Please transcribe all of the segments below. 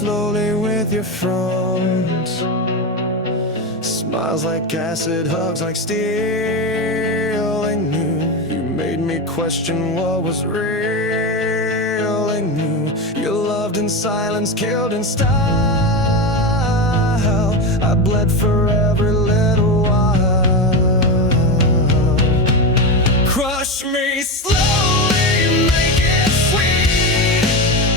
slowly with your front. Smiles like acid, hugs like steel. I knew you made me question what was real. I knew you loved in silence, killed in style. I bled for every little while. Crush me slowly, make it sweet.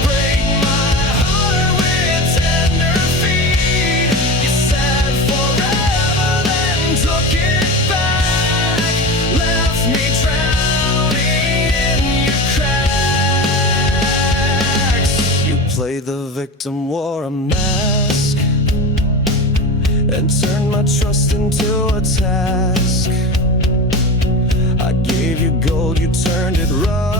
Break my heart with tender feet. You said forever, then took it back. Left me drowning in your cracks. You played the victim, wore a mask, and turned my trust into a task. I gave you gold, you turned it rust.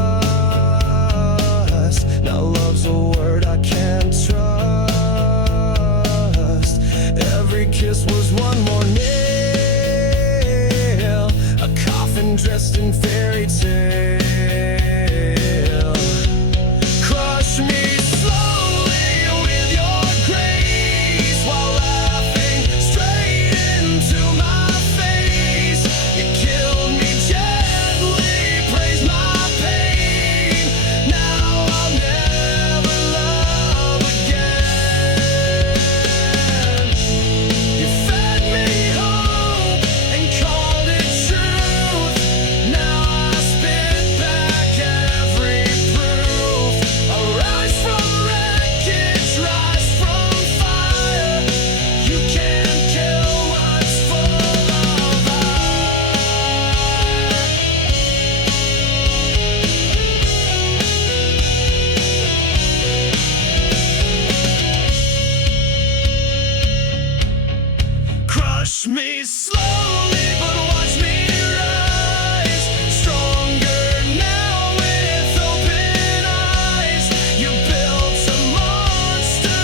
Now love's a word I can't trust. Every kiss was one more nail, a coffin dressed in fairy tale. Crush me slowly with your grace, while laughing straight into my face. You killed me gently, praised my pain. Now I'll never love again. You fed me hope and called it truth. Now I spit back every proof. I rise from wreckage, rise from fire. You can't kill what's full of Crush me slowly, but watch me rise. Stronger now with open eyes. You built a monster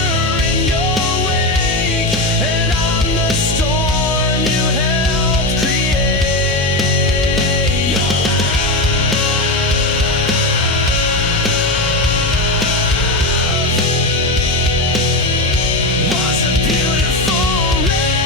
in your wake, and I'm the storm you helped create. Your love was a beautiful man.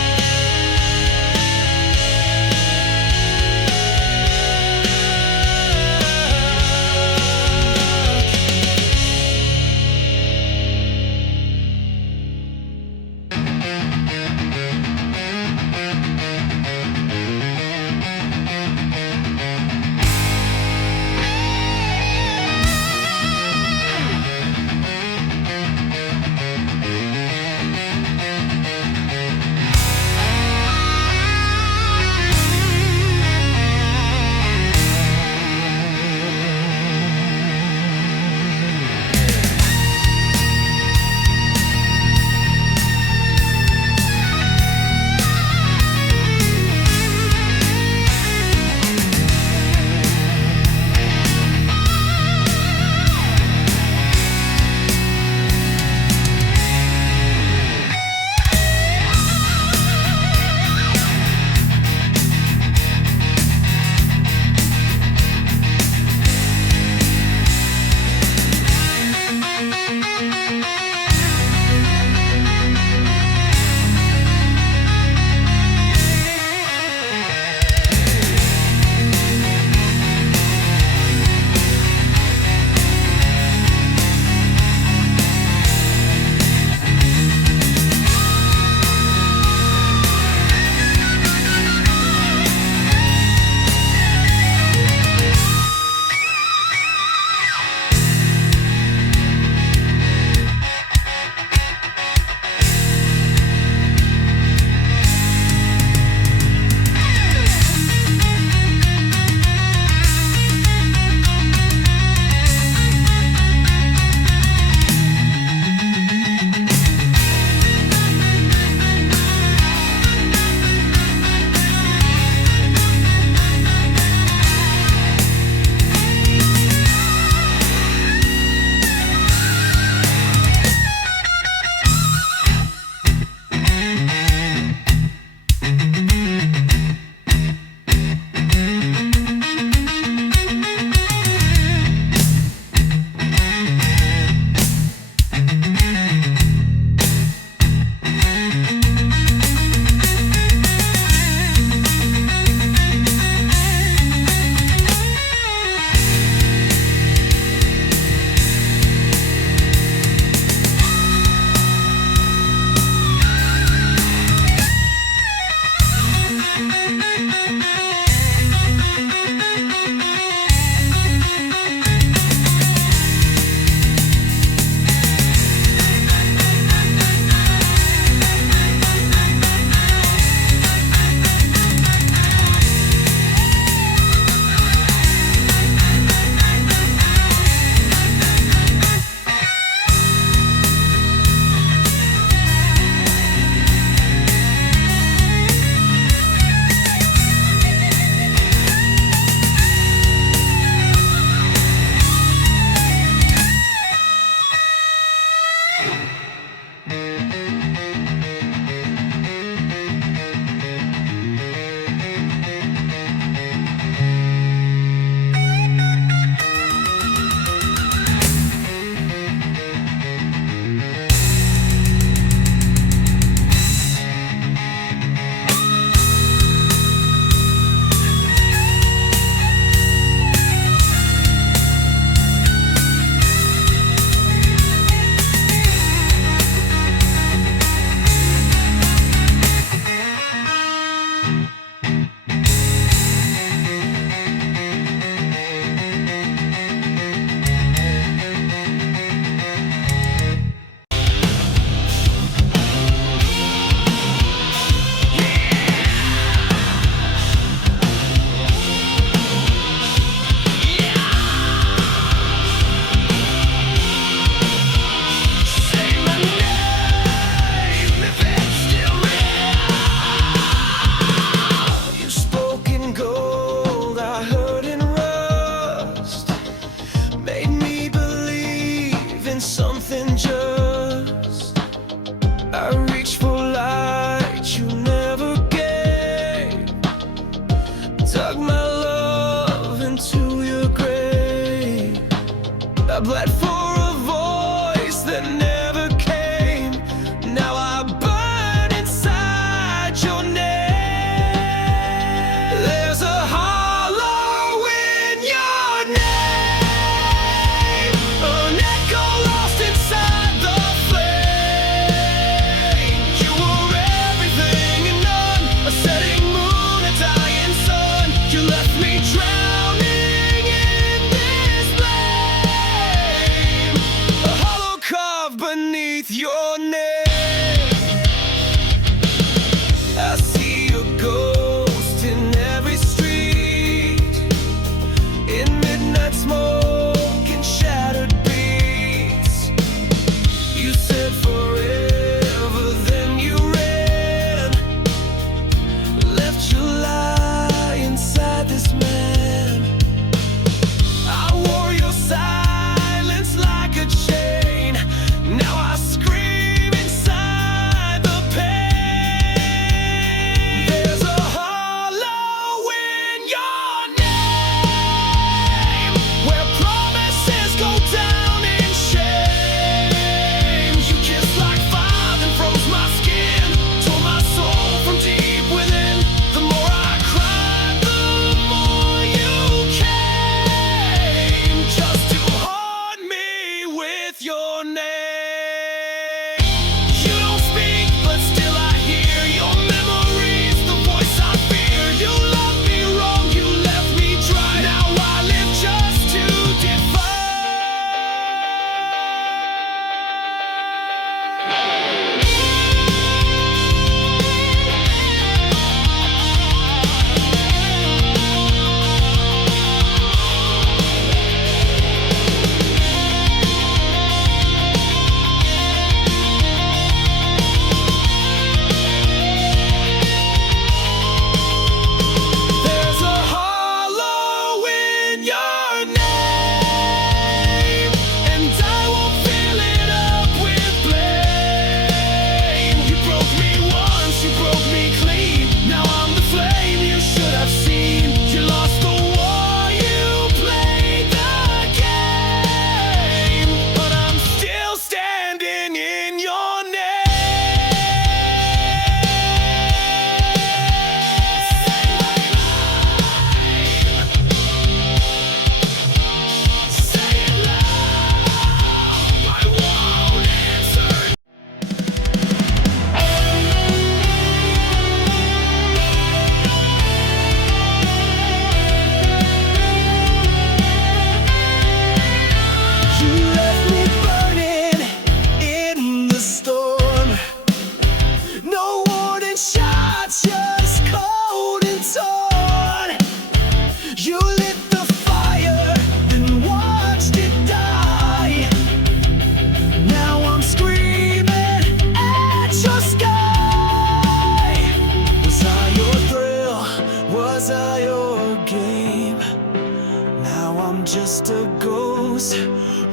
just a ghost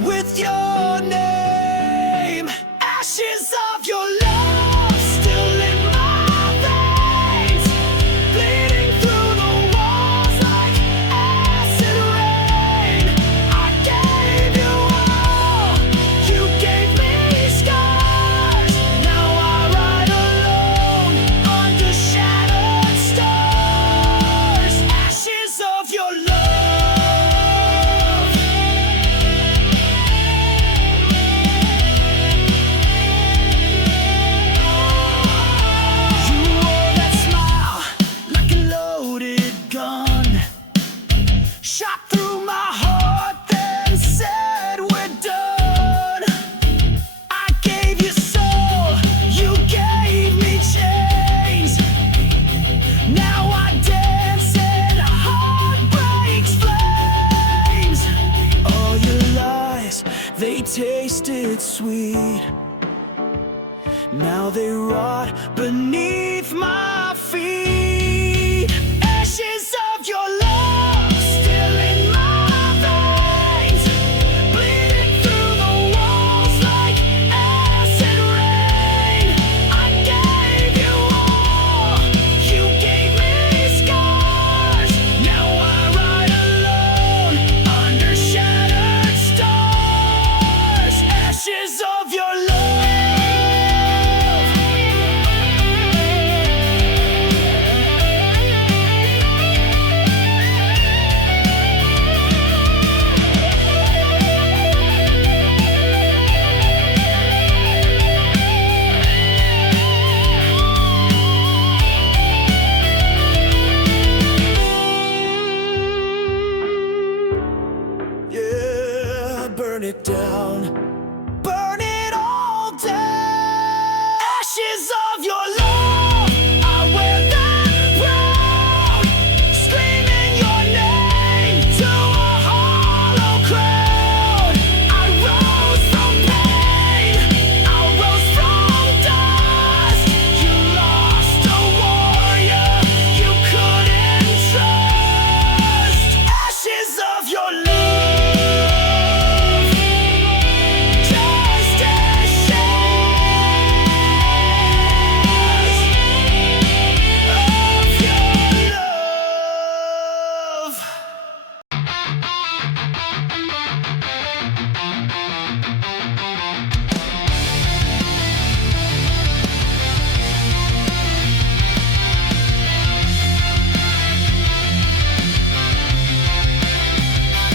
with your name. Ashes of your love still in my veins, bleeding through the walls like acid rain. I gave you all, you gave me scars. Now I ride alone under shattered stars. Ashes of your love. You wore that smile like a loaded gun, shot through my heart, then said we're done. I gave you soul, you gave me chains. Now I dance in heartbreak's flames. All your lies, they tasted sweet. Now they rot beneath my feet. Ashes of your love still in my veins, bleeding through the walls like acid rain. I gave you all, you gave me scars. Now I ride alone under shattered stars. Ashes of your love. Yeah, burn it down, burn it all down. Ashes of your love, I wear them proud, screaming your name to a hollow crowd. I rose from pain, I rose from dust. You lost a warrior you couldn't trust. Ashes of your love. Just ashes of your love.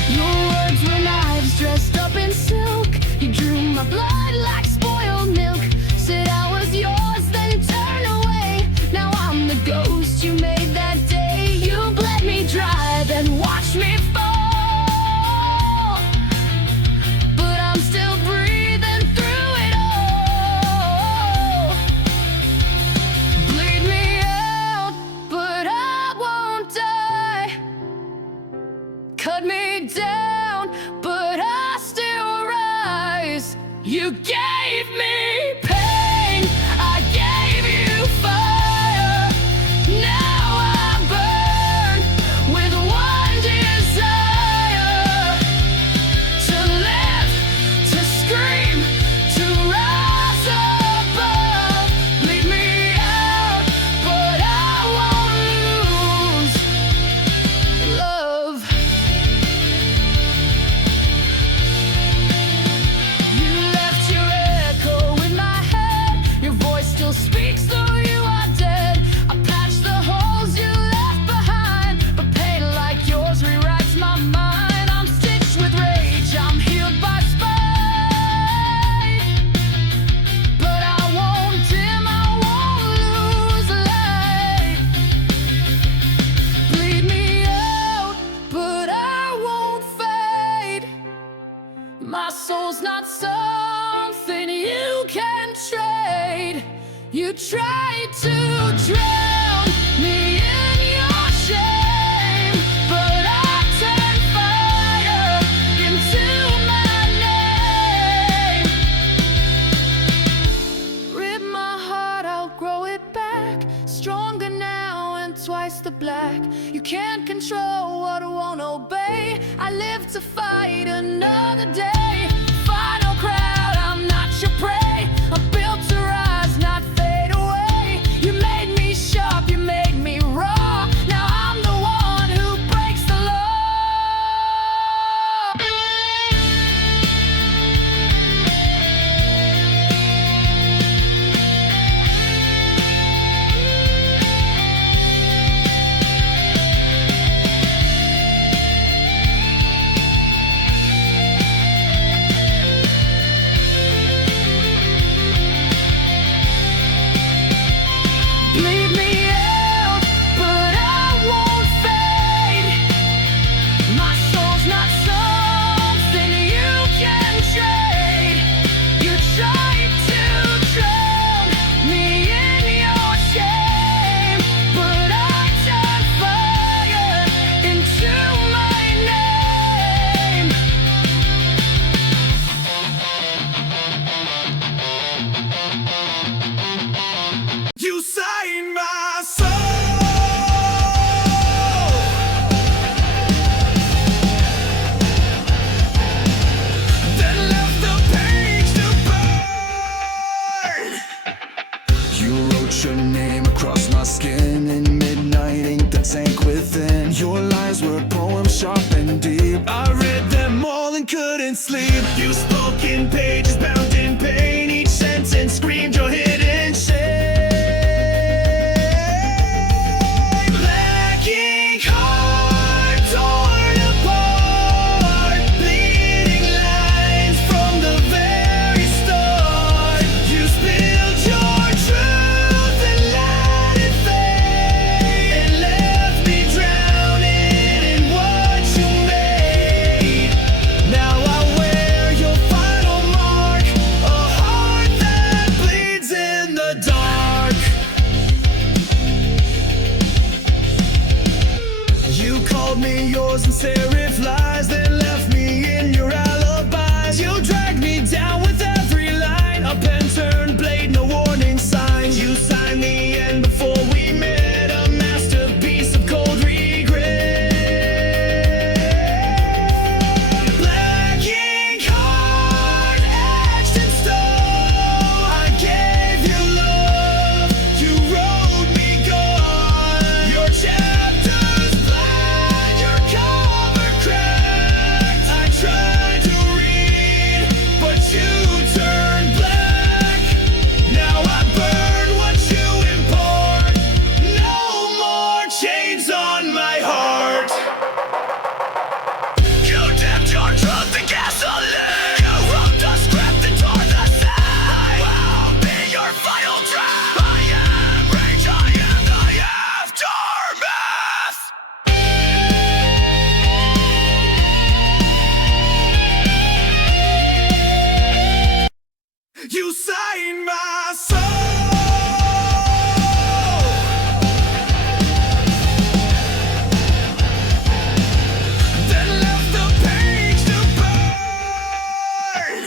Your words were knives dressed up in silk. You drew my blood like spoiled milk. Said I was yours, then turned away. Now I'm the ghost you made that day. You bled me dry, then watched me fall. But I'm still breathing through it all. Bleed me out, but I won't die. Cut me down, but I still rise. You gave me pain, I gave you fire. Now I burn with one desire: to live, to scream, to rise above. Bleed me out, but I won't lose love. You left your echo in my head. Your voice still speaks, though you are dead. I patched the holes you left behind, but pain like yours rewrites my mind. I'm stitched with rage, I'm healed by spite. But I won't dim, I won't lose light. Bleed me out, but I won't fade. My soul's not something you can trade. You tried to drown me in your shame, but I turned fire into my name. Rip my heart out, grow it back, stronger now and twice the black. You can't control what won't obey. I live to fight another day. Final crowd, I'm not your prey. I'm built to rise, not fade away. You made me sharp, you made me raw. Now I'm the one who breaks the law. Bleed me out, but I won't fade. My soul's not something you can trade. You tried to drown me in your shame, but I turned fire into my name. You saved my soul. Then left the page to burn. You wrote your name across my skin in midnight ink that sank within. Your lines were poems sharp and deep. I read them all and couldn't sleep. You spoke in pages bound in pain. Each sentence screamed your hidden shame. Black ink heart torn apart, bleeding lines from the very start. You spilled your truth and let it fade, and left me drowning in what you made. Now I wear your final mark, a heart that bleeds in the dark. You called me yours and serif lies, then left me in your alibis. You dragged me down with every line, a pen turned blade, no warning signs. You signed the end before we met, a masterpiece of cold regret. Black ink heart etched in stone. I gave you love, you wrote me gone. Your chapters blank, your cover cracked. I tried to read, but you turned black. Now I burn what you import. No more chains on my heart. You dipped your truth in gasoline. You wrote the script and tore the scene. I'll be your final draft. I am rage, I am the aftermath. You saved my soul. Then left the page to burn.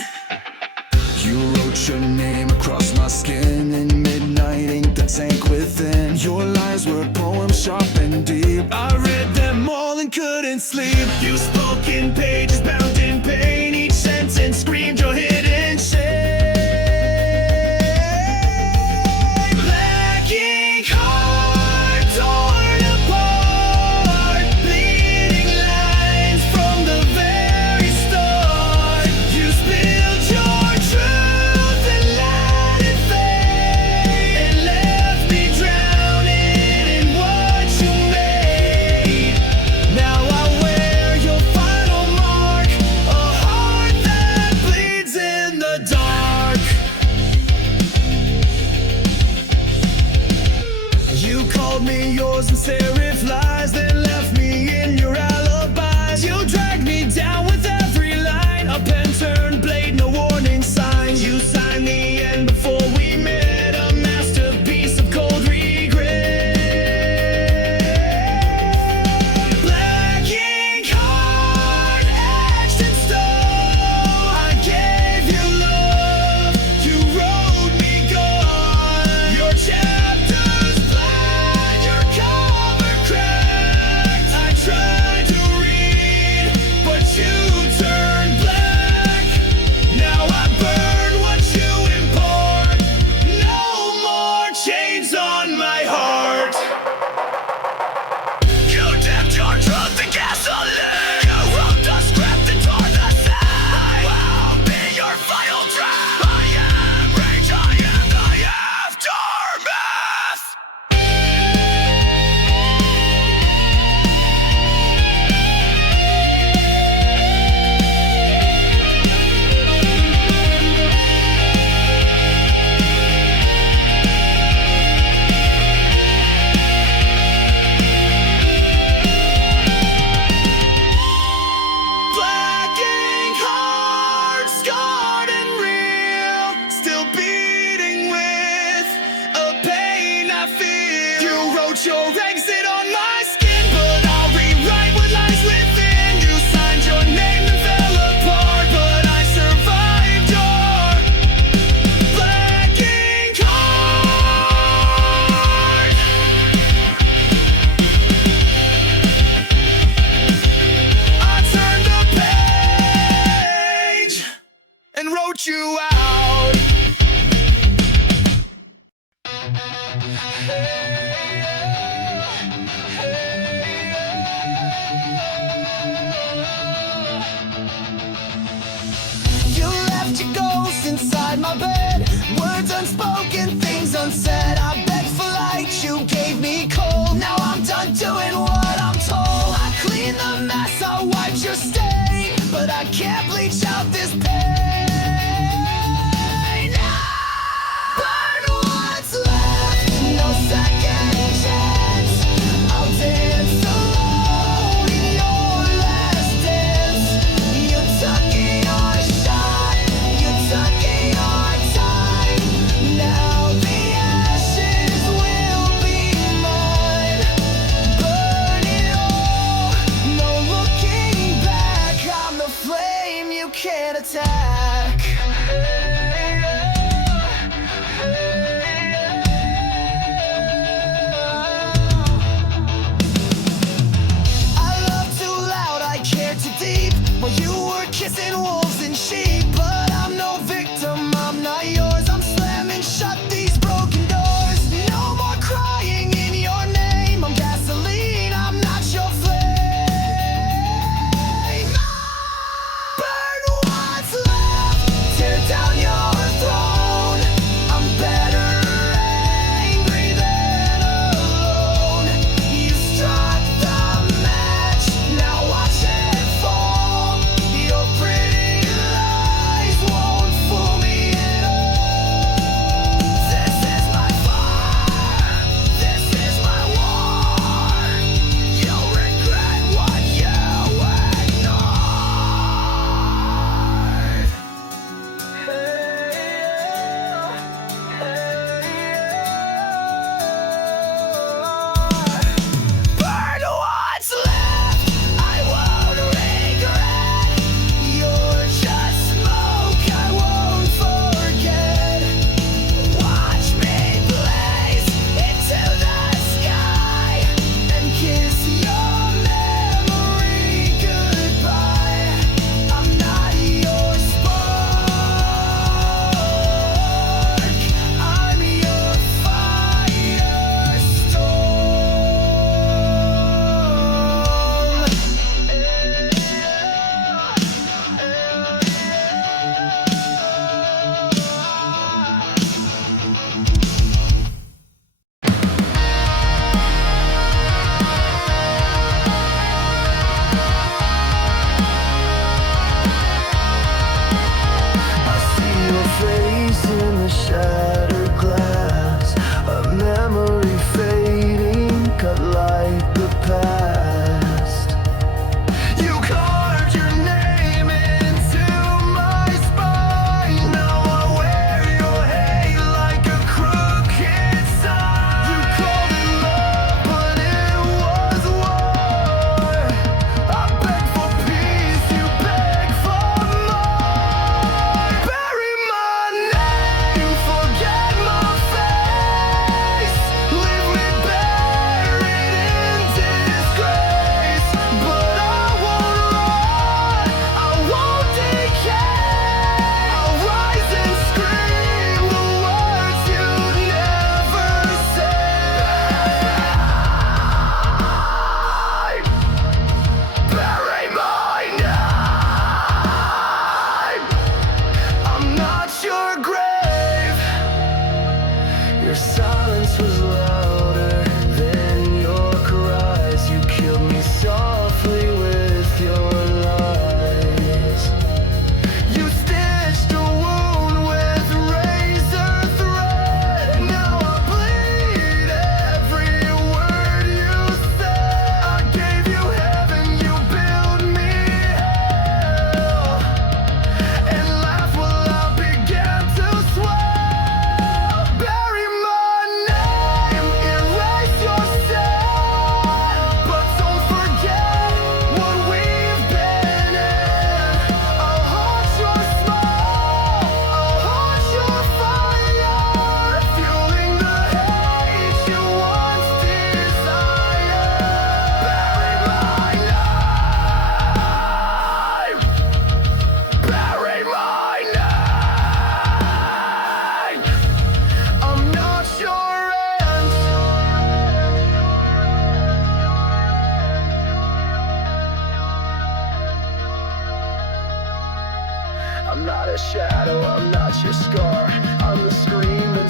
You wrote your name across my skin in midnight ink that sank within. Your lines were poems sharp and deep. I read them all and couldn't sleep. You spoke in pages bound in pain. Each sentence screamed your hidden shame. Black ink heart torn apart, bleeding lines from the very start. You spilled your truth and let it fade, and left me drowning in what you made. Now I wear your final mark, a heart that bleeds in the dark. You called me yours and serif lies, then left me in your alibis. You dragged me down with every line, a pen turned blade, no warning signs. You signed the end before we met, a masterpiece of cold regret. Black ink heart etched in stone. I gave you love, you wrote me gone. Your chapters blank, your cover unspoken, things unsaid. I begged for light, you gave me cold. Now I'm done doing what I'm told. I cleaned the mess, I wiped your stain, but I can't bleach out this pain. Burn what's left, no second chance. I'll dance alone in your last dance. You took your shot, you took your time. Now the ashes will be mine. Burn it all, no looking back. I'm the flame you can't attack. I love too loud, I care too deep. While you were kissing wolves and sheep. But I'm no victim, I'm not yours. I'm slamming shut these broken doors. No more crying in your name. I'm gasoline, I'm not your flame. Burn what's left, tear down your throne. I'm better angry than alone. You struck the match, now watch it fall. Your pretty lies won't fool me at all. This is my fire, this is my war. You'll regret what you ignored. Burn what's left, I won't regret. You're just smoke, I won't forget. Watch me blaze into the sky and kiss your memory goodbye. I'm not your spark, I'm your I see your face in the shattered glass, a memory fading, cut like the past. You carved your name into my spine. Now I wear your hate like a crooked sign. You called it love, but it was war. I beg for peace, you beg for more. Bury my name, forget my face. Leave me buried in disgrace. But I won't run, I won't decay. I'll rise and scream the words you never say. Bury my name. I'm not your grave. Your silence was louder than your cries. You killed me softly with your lies. You stitched a wound with razor thread. Now I bleed every word you said. I gave you heaven, you built me hell. And laugh while I began to swell. Bury my name, erase yourself. But don't forget what we've been in. I'll haunt your smile, I'll haunt your fire, fueling the hate you once desired. Bury my name, bury my name. I'm not your answer. I'm not a shadow, I'm not your scar. I'm the scream that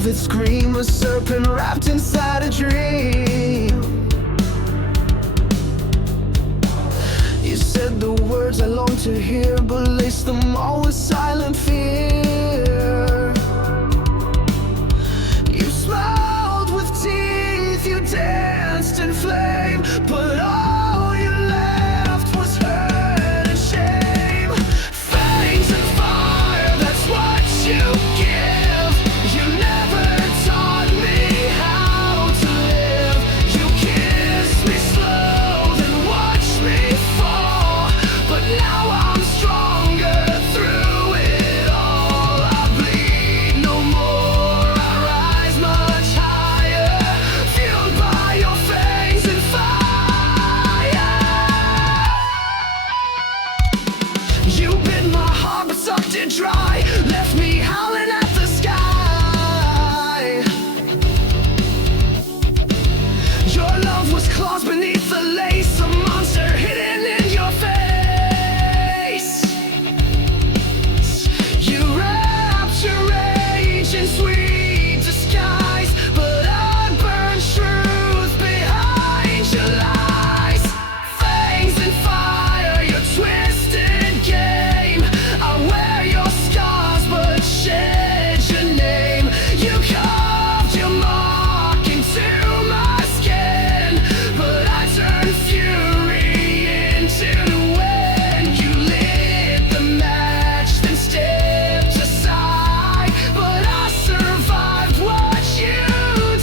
velvet scream, a serpent wrapped inside a dream. You said the words I long to hear, but laced them all with silent fear. You smiled with teeth, you danced in flame, but all you left was hurt and shame. Fangs and fire, that's what you give. You never taught me how to live. You kissed me slow, then watched me fall, but now I'm stronger through it all. I bleed no more, I rise much higher, fueled by your fangs and fire. You bit my heart but sucked it dry, left me howling at the sky. Your love was claws beneath the lace, a monster hidden in your face. You wrapped your rage in sweet disguise, but I burned truth behind your lies. Fangs and fire, your twisted game. I wear your scars but shed your name. You carved your mark into my skin, but I turned fury into the wind. You lit the match, then stepped aside, but I survived what you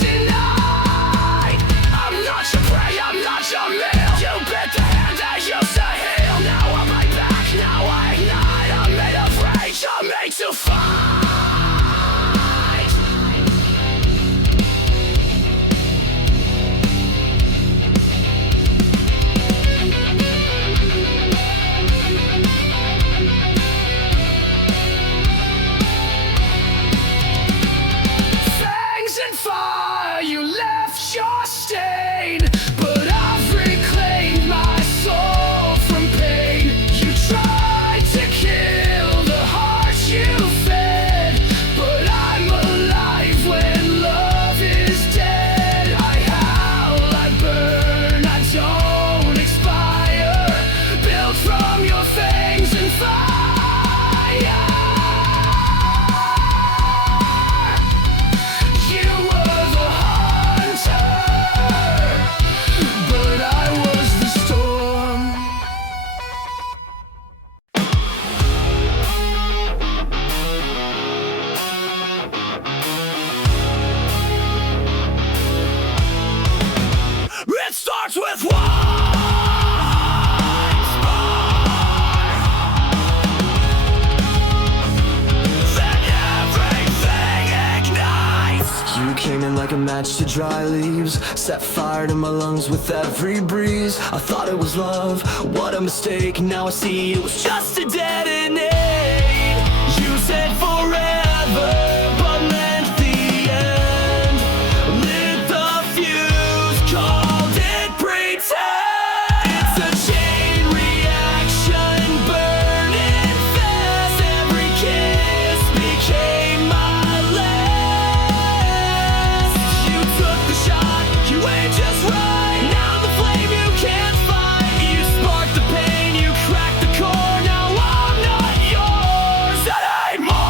denied. I'm not your prey, I'm not your meal. You bit the hand I used to heal. Now I'm right back, now I ignite. I'm made of rage, I'm made to fight. Fangs and fire, you left your stain, but I've reclaimed my soul from pain. You tried to kill the heart you fed, but I'm alive when love is dead. I howl, I burn, I don't expire, built from your fangs and fire. You were the hunter, but I was the storm. It starts with one spark, then everything ignites. You came in like a match to dry leaves, set fire to my lungs with every breeze. I thought it was love, what a mistake. Now I see it was just a detonate. You said forever, but meant the end. Lit the fuse, called it pretend. It's a chain reaction, burning fast. Every kiss became my last. You took the shot, you aimed just right. Now the flame you can't fight. You sparked the pain, you cracked the core. Now I'm not yours anymore.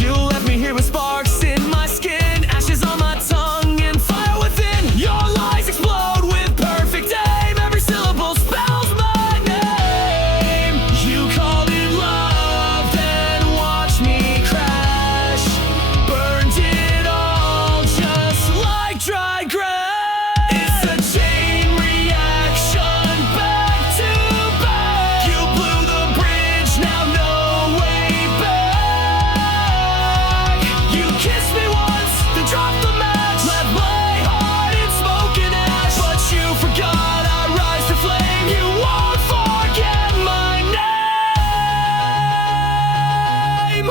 You left me here with sparks in my skin, ashes on my tongue, and fire within. Your lies explode with perfect aim. Every syllable spells my name. You called it love, then watched me crash. Burned it all just like dry grass. It's a chain reaction, back to back. You blew the bridge, now no way back. You kissed me once, then dropped the match. Left my heart in smoke and ash, but you forgot I rise to flame. You won't forget my name.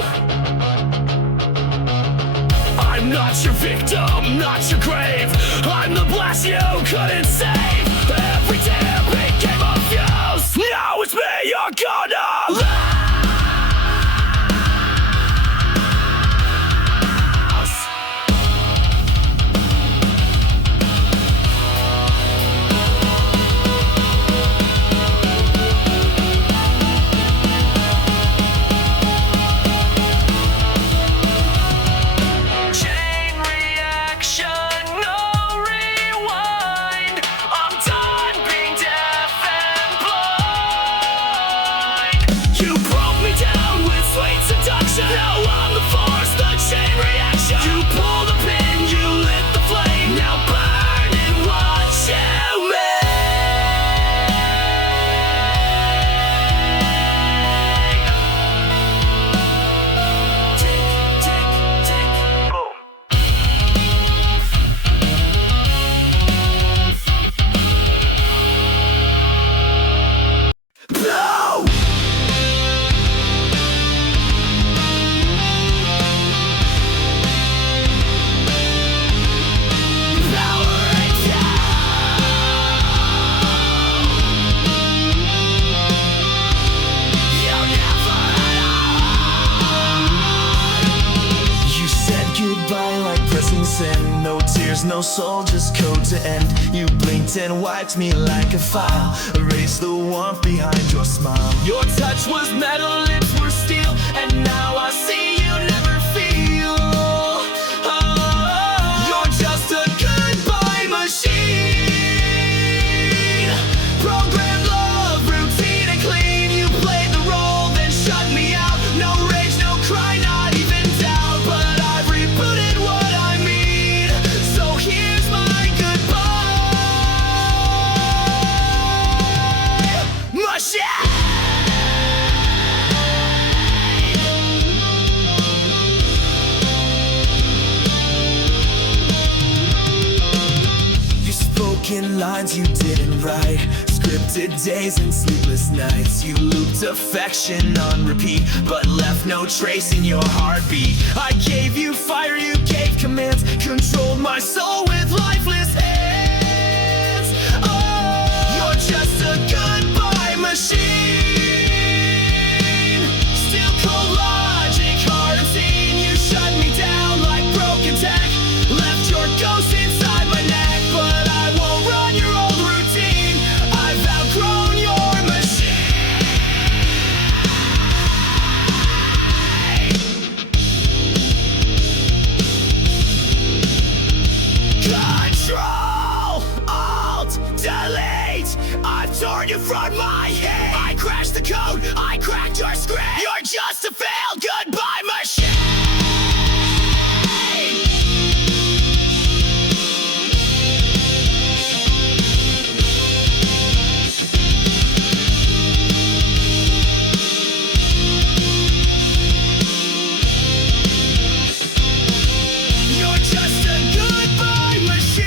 I'm not your victim, not your grave. I'm the blast you couldn't save. Every day became a fuse. Now it's me you're gonna love. from the force, the chain reaction. You pull the pin, you lit the flame. Now burn and watch you make. Tick, tick, tick, boom. Blow! Sin, no tears, no soul, just code to end. You blinked and wiped me like a file, erased the warmth behind your smile. Your touch was metal, lips were steel, and now I see you never feel. Oh, you're just a goodbye machine. Programmed love, routine and clean. You played the role, then shut me out. No rage, no cry, not even doubt, but I've rebooted what I mean. So here's my goodbye machine. You spoke in lines you didn't write, scripted days and sleepless nights. You looped affection on repeat, but left no trace in your heartbeat. I gave you fire, you gave commands, controlled my soul with lifeless hands. Oh, you're just a goodbye machine. Still cold logic, hard unseen. You shut me down like broken tech, left your ghost inside my neck, but I won't run your old routine. I've outgrown your machine. Control, Alt, Delete. I've torn you from my head. I crashed the code, I cracked your script. You're just a failed goodbye machine. You're just a goodbye machine.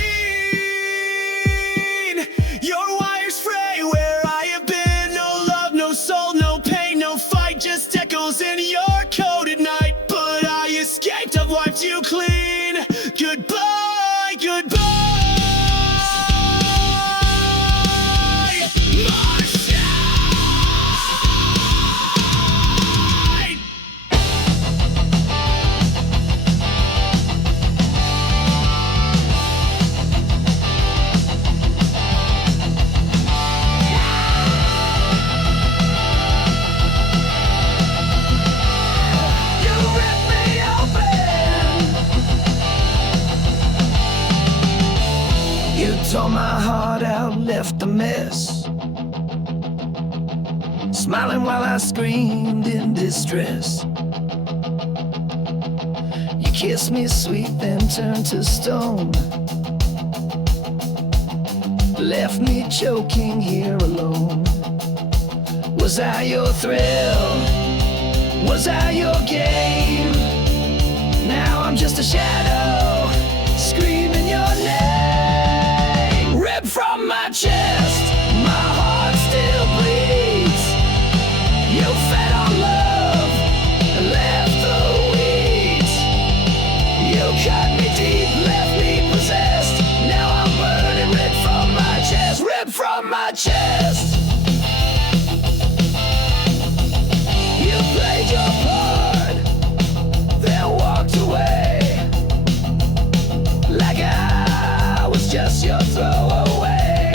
Your wires fray where I have been. No love, no soul, no pain, no fight, just echoes in your code at night. But I escaped, I've wiped you clean. Goodbye, goodbye machine. You ripped me open. You tore my heart out, left a mess, smiling while I screamed in distress. You kissed me sweet, then turned to stone, left me choking here alone. Was I your thrill? Was I your game? Now I'm just a shadow, screaming your name. Ripped from my chest, my heart still bleeds. You fed on love, left the weeds. You cut me deep, left me possessed. Now I'm burning, ripped from my chest, ripped from my chest. You played your part, then walked away, like I was just your throwaway.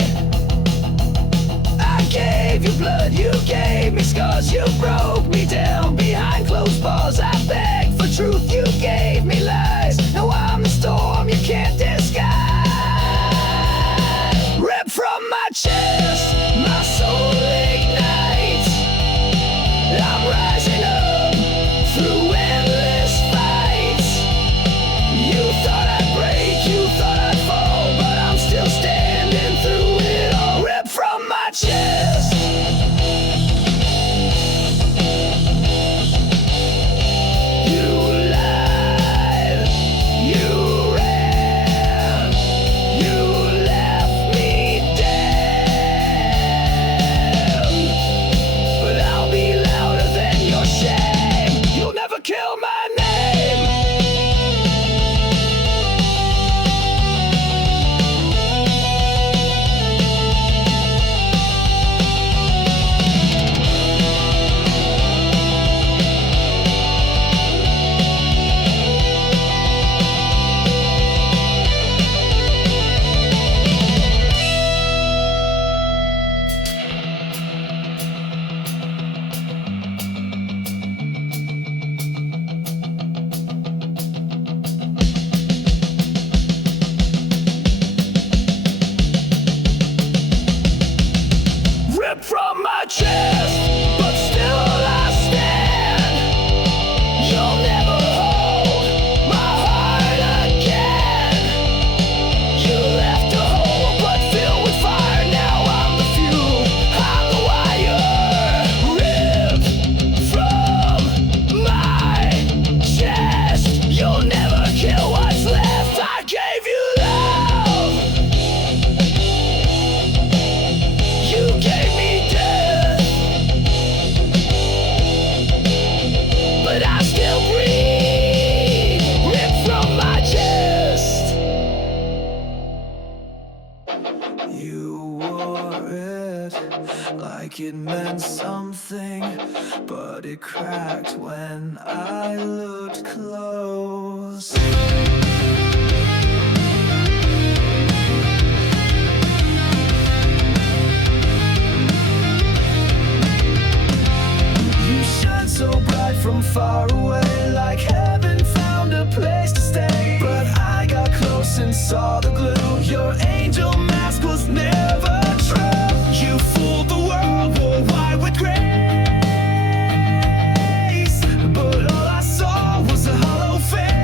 I gave you blood, you gave me scars, you broke me down behind closed bars. I begged for truth, you gave me lies. Now I'm the storm you can't disguise. Ripped from my chest, my soul ignites. I'm rising up through endless it meant something, but it cracked when I looked close. You shine so bright from far away, like heaven found a place to stay. But I got close and saw the glue. Your angel mask was never true. You fooled the world, wore white with grace. But all I saw was a hollow fantastic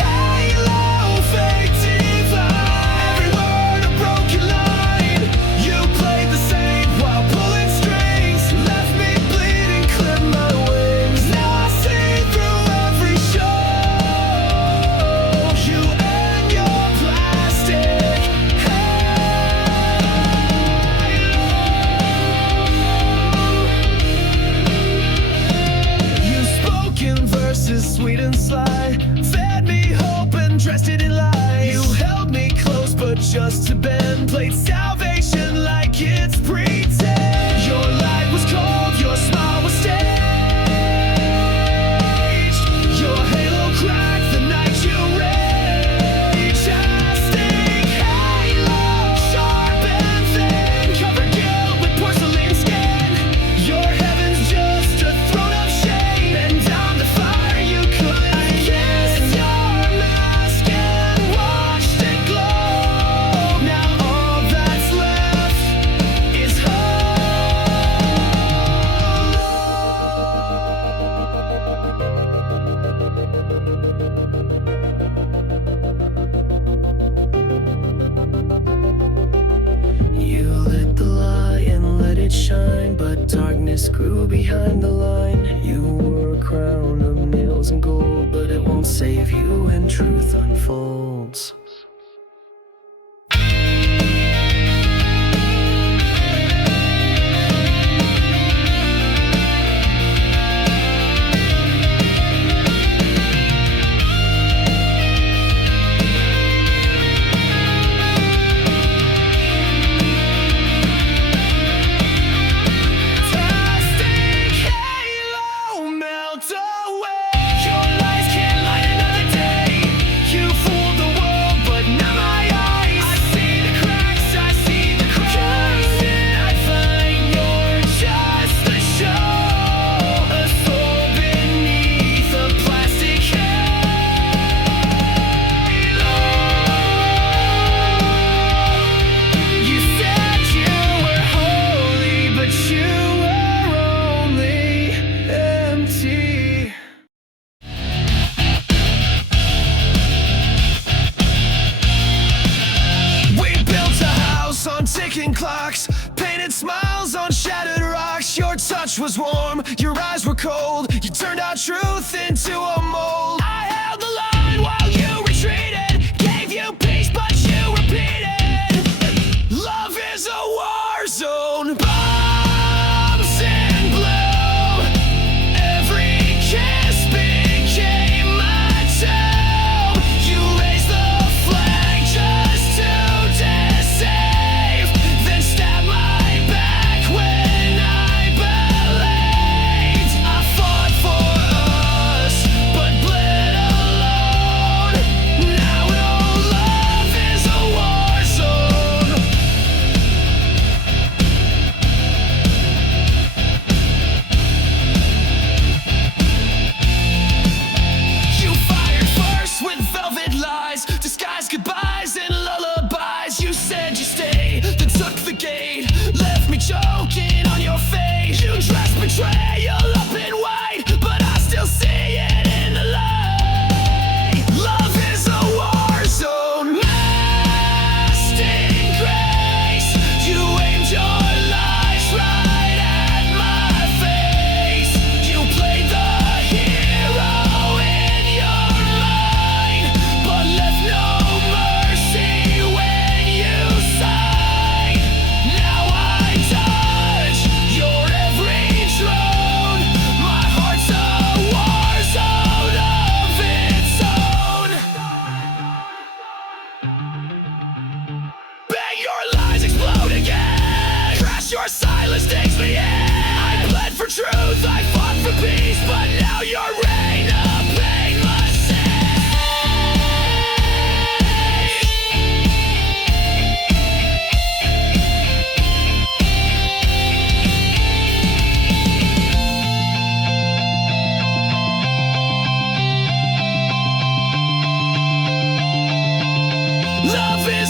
halo, fake divine. Every word a broken line. You played the same while pulling strings, left me bleeding, clipped my wings. Now I see through every show. You and your plastic halo. You spoke in verses sweet and sly, fed me hope and dressed it in lies. You held me close but just to bend, played salvation like it's pretend. Your light was cold, your smile was staged. Your halo cracked the night you raged. Fantastic halo, sharp and thin, covered guilt with porcelain skin. Your heaven's just a throne of shame, and down the fire you couldn't kiss. Your mask and watched it glow. Now all that's left is You lit the light and let it shine, but darkness grew behind the line. You wore a crown of nails and gold, but it won't save you when truth unfolds. Fantastic halo, melt away. Your lies can't light another day. You fooled the world, but not my eyes. I see the cracks, I see the cracks. Did I find you're just a show, a soul beneath a plastic halo? You said you were holy, but you were only empty. We built a house on ticking clocks, painted smiles on shattered rocks. Your touch was warm, your eyes were cold. You turned our truth into a mold. I held the line while you retreated, gave you peace but you repeated. Love is a war zone, bombs in blue. Every kiss became my tomb. You raised the flag just to deceive, then stabbed my back when I believed. I fought for us,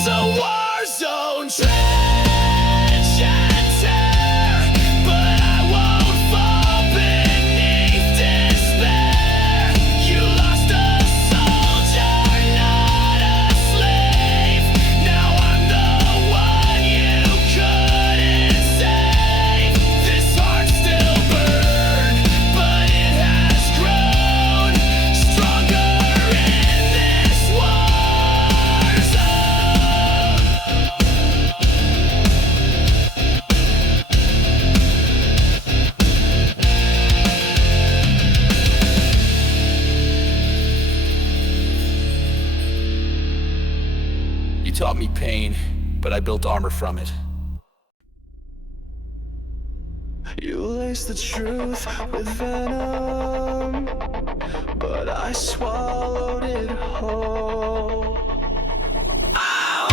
is a war zone. Trench and tear, but I won't fall beneath despair. You lost a soldier, not a slave. Now I'm the one you couldn't save. This heart still burns, but it has grown stronger in this war zone. You taught me pain, but I built armor from it. You laced the truth with venom, but I swallowed it whole. Ow!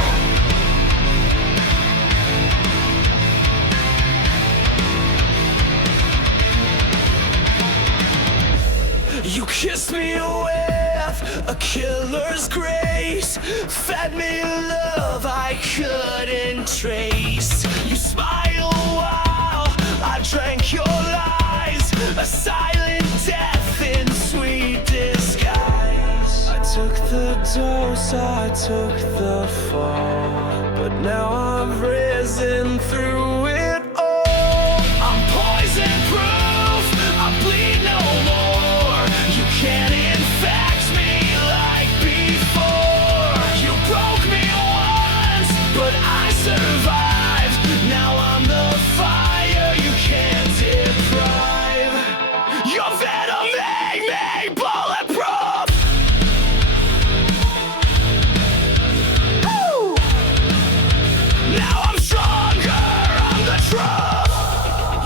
You kissed me with a killer's grace, fed me love I couldn't trace. You smiled while I drank your lies, a silent death in sweet disguise. I took the dose, I took the fall, but now I've risen through it all. I'm poison proof, I bleed no more. You can't infect me like before. You broke me once, but I survived. Now I'm the fire you can't deprive. Your venom made me bulletproof. Woo! Now I'm stronger, I'm the truth.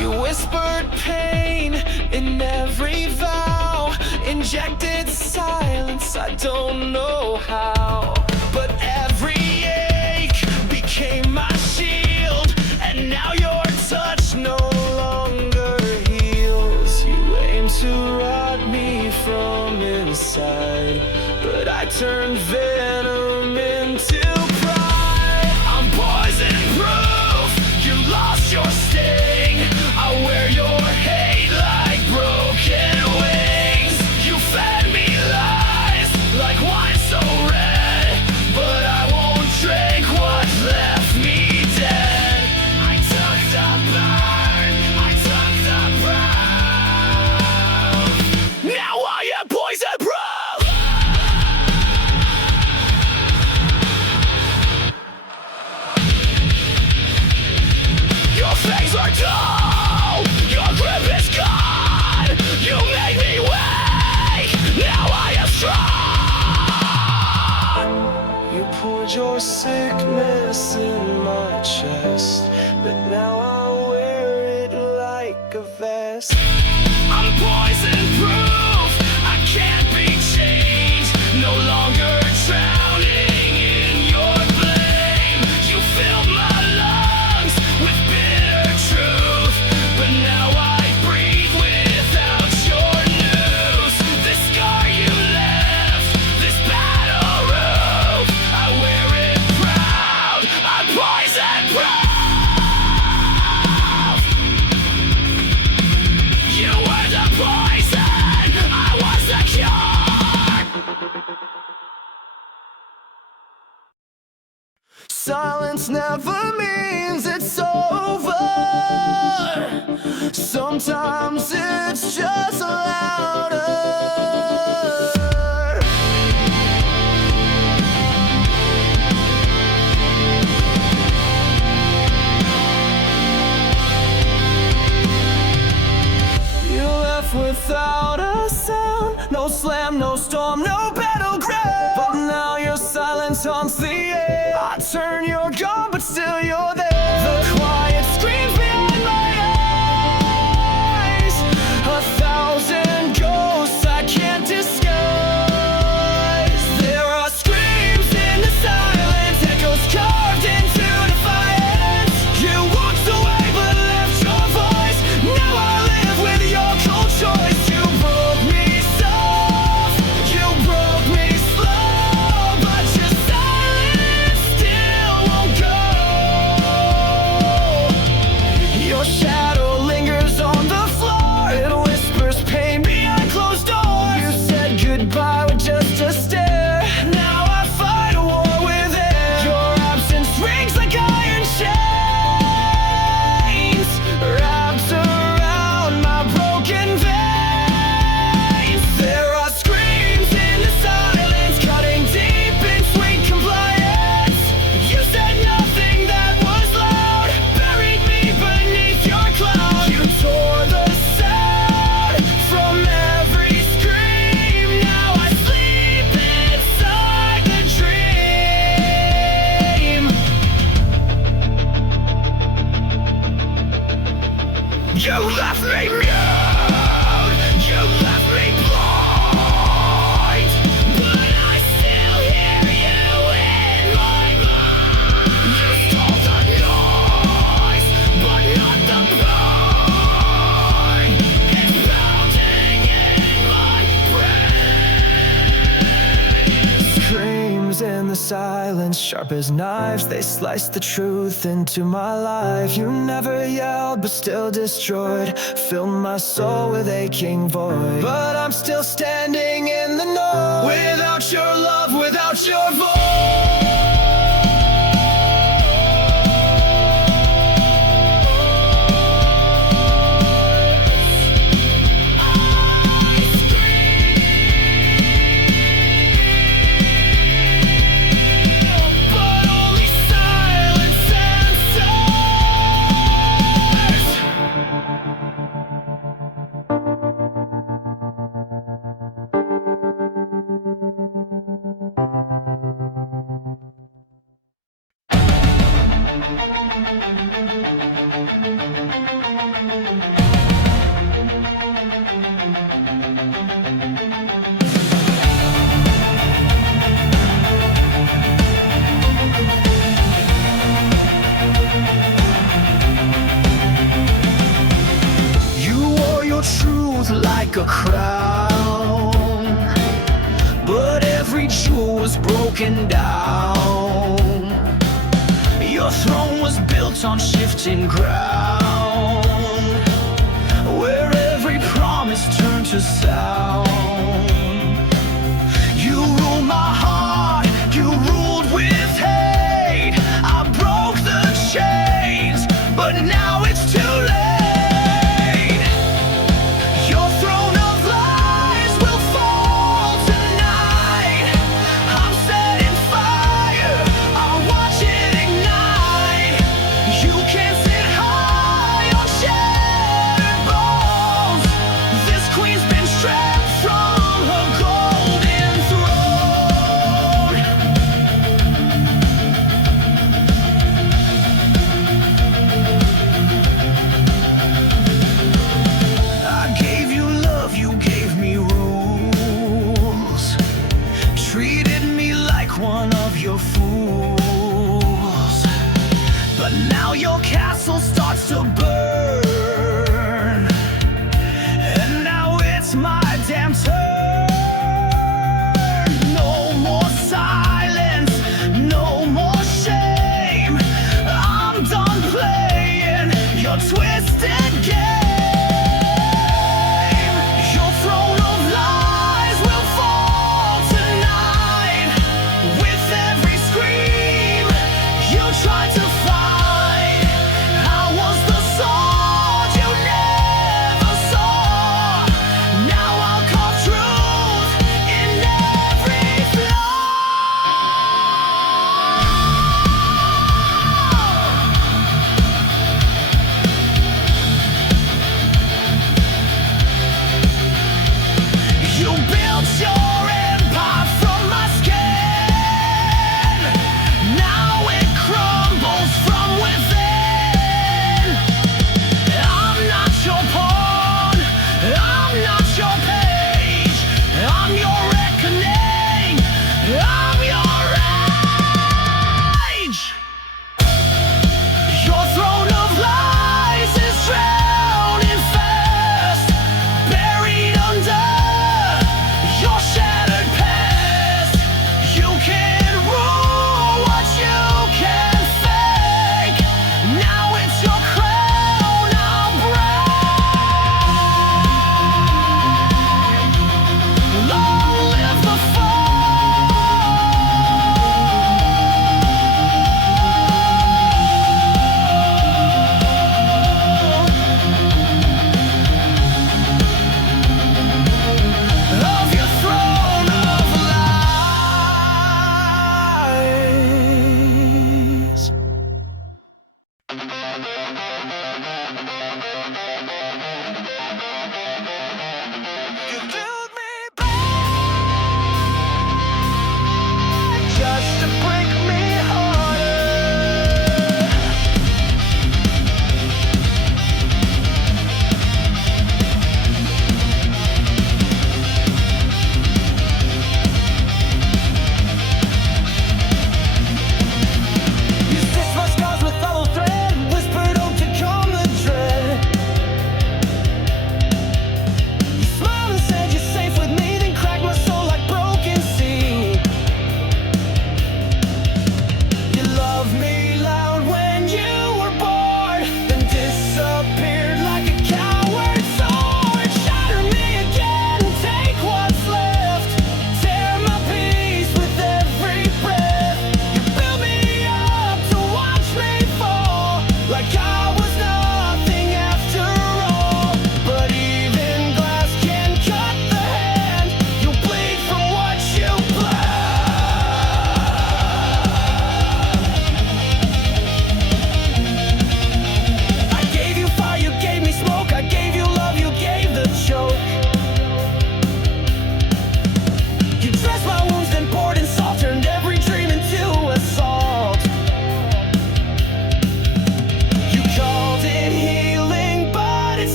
You whispered pain in every vow, injected silence, I don't know how. But every ache became my shield, and now your touch no longer heals. You aim to rot me from inside, but I turned venom into pride. I'm poison proof, you lost your sting. I wear your hate like broken wings. You fed me lies like wine so red, but I won't drink what left me dead. I took the burn, I took the proof. Now I am poison proof. Your fangs are dull, your grip is gone. You made me weak, now I am strong. You poured your sickness in my chest, but now I wear it like a vest. I'm poison proof, I can't be changed. No longer drowning in your blame. You filled my lungs with bitter truth, but now I breathe without your news. This scar you left, this battle roof, I wear it proud. I'm poison proof. You were the poison, I was the cure. Silence never means it's over. Sometimes it's just louder. You left without a sound, no slam, no storm, no battleground. But now your silence haunts the air. I turn your gun, but still you're there. The quiet screams behind my eyes, 1,000 ghosts I can't disguise. There are screams in the silence, echoes carved into defiance. You walked away but left your voice. Now I live with your cold choice. You broke me soft, you broke me slow, but your silence still silence, sharp as knives, they slice the truth into my life. You never yelled, but still destroyed, filled my soul with aching void. But I'm still standing in the noise, without your love, without your voice. Truth like a crown, but every jewel was broken down. Your throne was built on shifting ground, where every promise turned to sound. You ruled my heart, you ruled with hate. I broke the chains, but now it's too late. Can't sit high.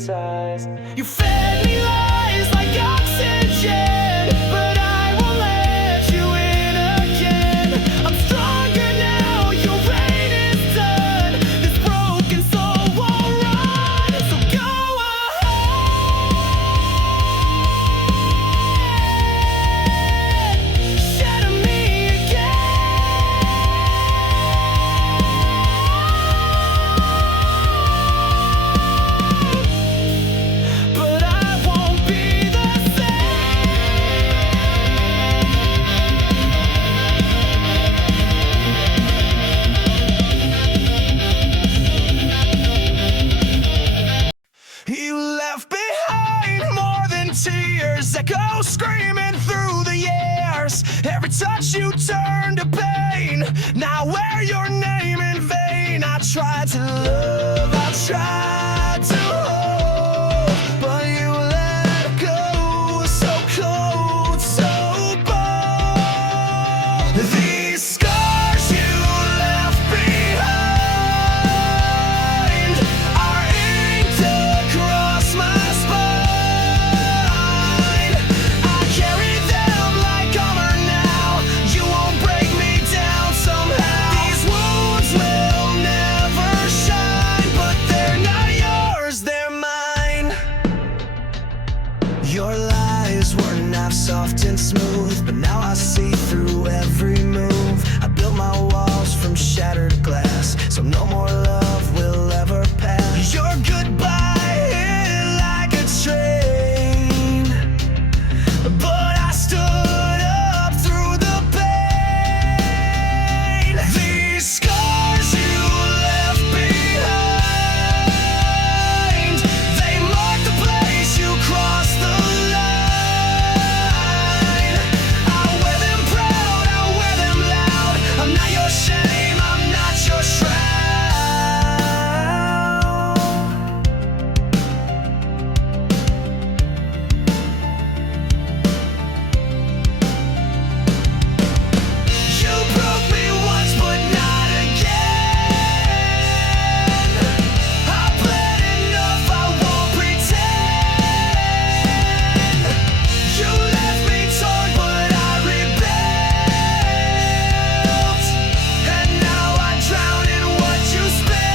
these eyes. You fed me lies like oxygen, but I won't let you in again. I'm stronger now, your reign is done. This broken soul won't run, so go ahead, shatter me again. But I won't be the same. You left behind more than tears, echo screaming through the years. Every touch you turned to pain. Now wear your name in vain. I tried to love, I tried to hold, but you let go, so cold, so bold. These scars you left behind are inked across my spine. I carry them like armor now. You won't break me down somehow. These wounds will never shine, but they're not yours, they're mine. Your lies were not soft and smooth, but now I see through every move. I built my walls from shattered glass, so no more love will ever pass. Your goodbye hit like a train, but I stood up through the pain. These scars you left behind, they mark the place you crossed the line. I wear them proud, I wear them loud. I'm not your shame, I'm not your shroud. You broke me once, but not again. I bled enough, I won't pretend. You left me torn, but I rebuilt, and now I drown in what you spilled.